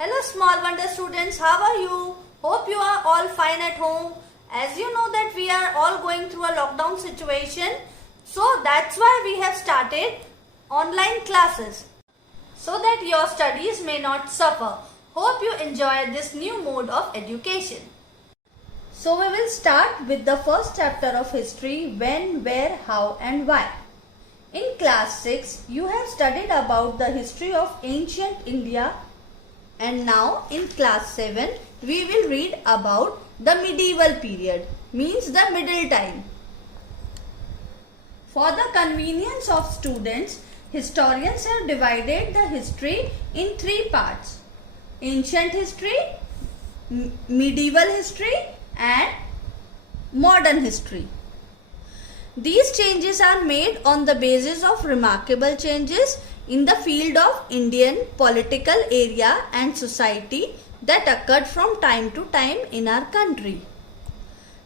Hello Small Wonder students, how are you? Hope you are all fine at home. As you know that we are all going through a lockdown situation, so that's why we have started online classes so that your studies may not suffer. Hope you enjoy this new mode of education. So we will start with the first chapter of history: when, where, how and why. In class 6, you have studied about the history of ancient India, and now in class 7, we will read about the medieval period, means the middle time. For the convenience of students, historians have divided the history in three parts: ancient history, medieval history and modern history. These changes are made on the basis of remarkable changes in the field of Indian political area and society that occurred from time to time in our country.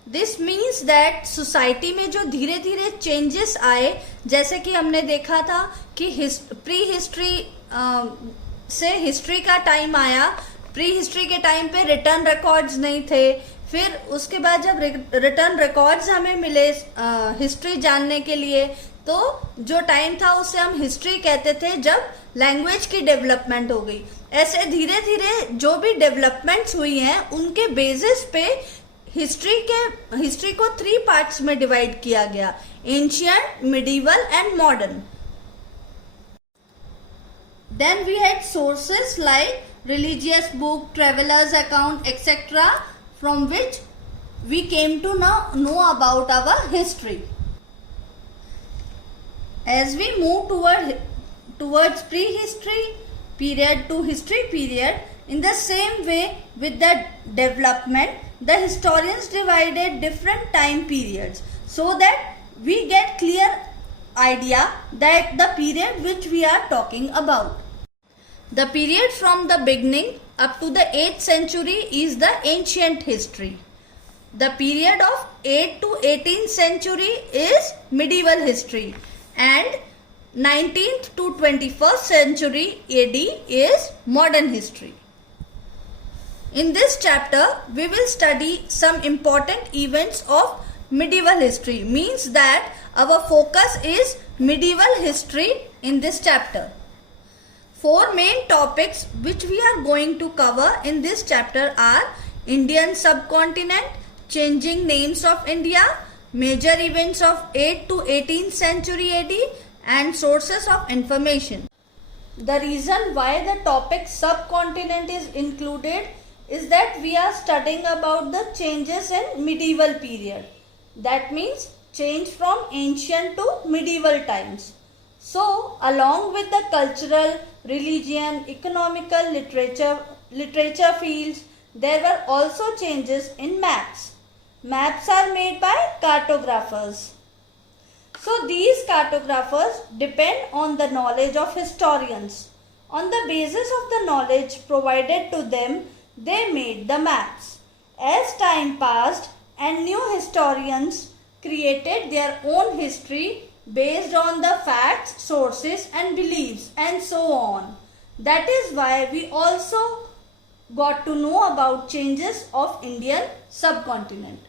This means that society में जो धीरे धीरे changes आए, जैसे कि हमने देखा था कि प्री हिस्ट्री से हिस्ट्री का टाइम आया. प्री हिस्ट्री के टाइम पे रिटर्न रिकॉर्ड्स नहीं थे. फिर उसके बाद जब रिटर्न रिकॉर्ड्स हमें मिले हिस्ट्री जानने के लिए, तो जो टाइम था उसे हम हिस्ट्री कहते थे जब लैंग्वेज की डेवलपमेंट हो गई. ऐसे धीरे धीरे जो भी डेवलपमेंट्स हुई हैं उनके बेसिस पे हिस्ट्री को थ्री पार्ट्स में डिवाइड किया गया: ancient, medieval and modern. Then we had sources like religious book, travelers account, etc., from which we came to know about our history. As we move towards prehistory period to history period, in the same way with the development, the historians divided different time periods so that we get clear idea that the period which we are talking about. The period from the beginning up to the 8th century is the ancient history. The period of 8th to 18th century is medieval history, and 19th to 21st century AD is modern history. In this chapter, we will study some important events of medieval history, means that our focus is medieval history in this chapter. Four main topics which we are going to cover in this chapter are Indian subcontinent, changing names of India, major events of 8th to 18th century AD, and sources of information. The reason why the topic subcontinent is included is that we are studying about the changes in medieval period. That means change from ancient to medieval times. So, along with the cultural, religion, economical, literature fields, there were also changes in maps. Maps are made by cartographers. So, these cartographers depend on the knowledge of historians. On the basis of the knowledge provided to them, they made the maps. As time passed and new historians created their own history based on the facts, sources and beliefs and so on. That is why we also got to know about changes of Indian subcontinent.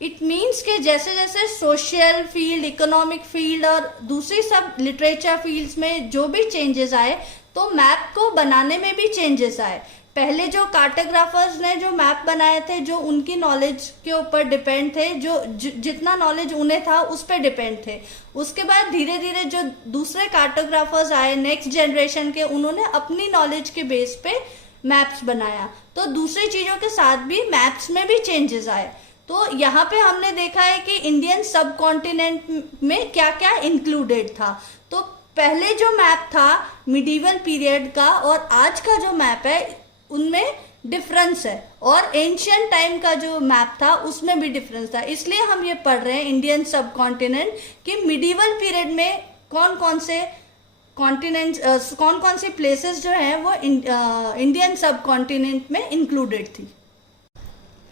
It means कि जैसे जैसे social field, economic field और दूसरी सब literature fields में जो भी changes आए, तो मैप को बनाने में भी चेंजेस आए. पहले जो कार्टोग्राफर्स ने जो मैप बनाए थे, जो उनकी नॉलेज के ऊपर डिपेंड थे, जो जितना नॉलेज उन्हें था उस पर डिपेंड थे. उसके बाद धीरे धीरे जो दूसरे कार्टोग्राफर्स आए नेक्स्ट जनरेशन के, उन्होंने अपनी नॉलेज के बेस पे मैप्स बनाया. तो दूसरी चीजों के साथ भी मैप्स में भी चेंजेस आए. तो यहाँ पे हमने देखा है कि इंडियन सब कॉन्टिनेंट में क्या क्या इंक्लूडेड था. तो पहले जो मैप था मिडिवल पीरियड का और आज का जो मैप है उनमें डिफरेंस है, और एंशियंट टाइम का जो मैप था उसमें भी डिफरेंस था. इसलिए हम ये पढ़ रहे हैं इंडियन सब कॉन्टिनेंट कि मिडिवल पीरियड में कौन कौन से कॉन्टिनेंट, कौन कौन सी प्लेसेस जो हैं वो इंडियन सब कॉन्टिनेंट में इंक्लूडेड थी.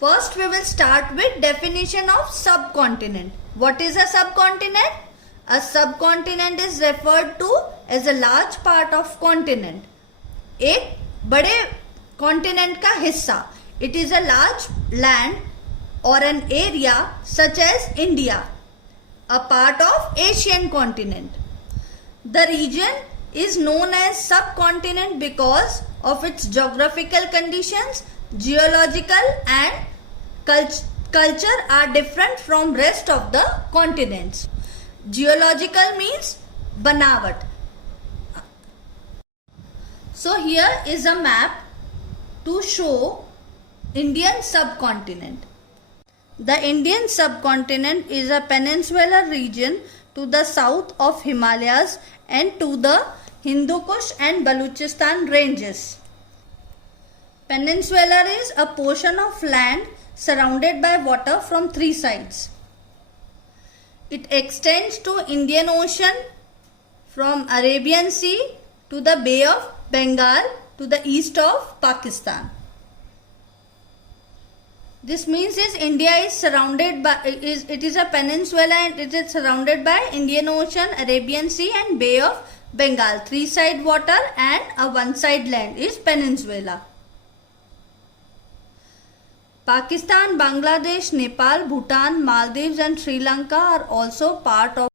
First we will start with definition of subcontinent. What is a subcontinent? A subcontinent is referred to as a large part of continent. एक बड़े कॉन्टिनेंट का हिस्सा. It is a large land or an area such as India, a part of Asian continent. The region is known as subcontinent because of its geographical conditions, geological and culture are different from rest of the continents. Geological means banawat. So here is a map to show Indian subcontinent. The Indian subcontinent is a peninsular region to the south of Himalayas and to the Hindu Kush and Baluchistan ranges. Peninsular is a portion of land surrounded by water from three sides. It extends to Indian Ocean from Arabian Sea to the Bay of Bengal to the east of Pakistan. This means India is surrounded by, it is a peninsula and it is surrounded by Indian Ocean, Arabian Sea and Bay of Bengal. Three side water and a one side land is peninsula. Pakistan, Bangladesh, Nepal, Bhutan, Maldives and Sri Lanka are also part of